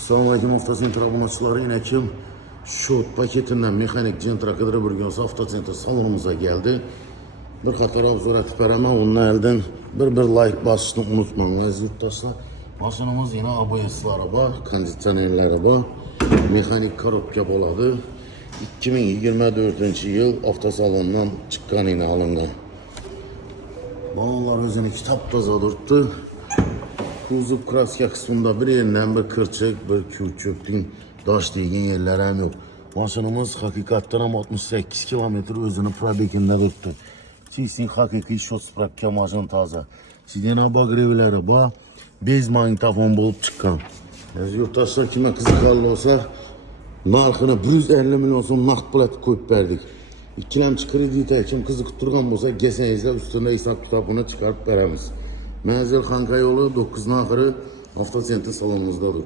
Assalamualaikum Avtocenter abunəçiləri, yine kim şot paketinden mexanik centra kadar bir gün Avtocenter salonumuza geldi. Bir qatar obzor etib beraman, onun elden bir like basışını unutmayın aziz yurttaşlar. Maşınımız yine ABS-ları var, kondisyonerleri var, mexanik korobka boladı. 2024 yıl avtosalondan çıkan yine alıngan. Balalar özünü kitap taza durttu. Kuzub kraska kısmında bir yerinden bir kırçık, bir küçüktin daş değgen yerler hem yok. Maşınımız hakikatten 68 kilometre özünü probekinde tuttu. Sizin hakiki şot sprapka maşın taza. Sizden abagrevileri var, bez magnetofon bulup çıkan. Yurttaşlar kime kızıqallı olsa, narxını 150 milyon son naqd plat koyup verdik. İkilemçi kredite kim kızıqıb durğan olsa, geçenizde üstünde hesap kitabını çıkarıp veremiz. Mənzil Xanqa yolu 9-nun axırı Avtocenter salonumuzda durdu.